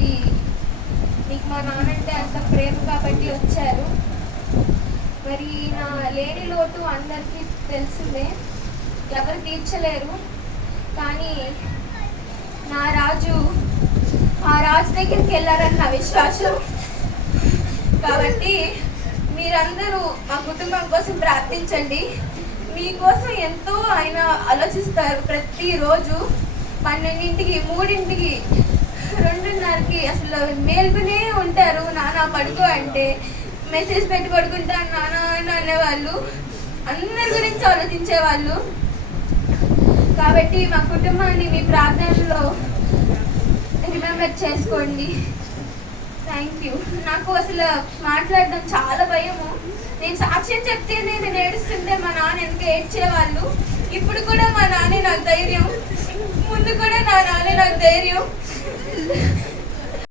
అది మీకు మా నాన్నంటే అంత ప్రేమ కాబట్టి వచ్చారు. మరి నా లేని లోటు అందరికీ తెలిసిందే, ఎవరు తీర్చలేరు. కానీ నా రాజు ఆ రాజు దగ్గరికి వెళ్ళారని నా విశ్వాసం. కాబట్టి మీరందరూ మా కుటుంబం కోసం ప్రార్థించండి. మీకోసం ఎంతో ఆయన ఆలోచిస్తారు. ప్రతిరోజు 12ంటికి, 3ంటికి, 2:30కి అసలు మేల్కొనే ఉంటారు. నాన్న పడుకో అంటే మెసేజ్ పెట్టి పడుకుంటాను నాన్న అని అనేవాళ్ళు. అందరి గురించి ఆలోచించేవాళ్ళు. కాబట్టి మా కుటుంబాన్ని మీ ప్రార్థనలో రిమెంబర్ చేసుకోండి. Thank you. నాకు అసలు మాట్లాడడం చాలా భయము. నేను సాక్ష్యం చెప్తేనే నేను ఏడుస్తుంటే మా నాన్న ఎందుకు ఏడ్చేవాళ్ళు. ఇప్పుడు కూడా మా నాన్నే నాకు ధైర్యం, ముందు కూడా నా నాన్నే నాకు ధైర్యం.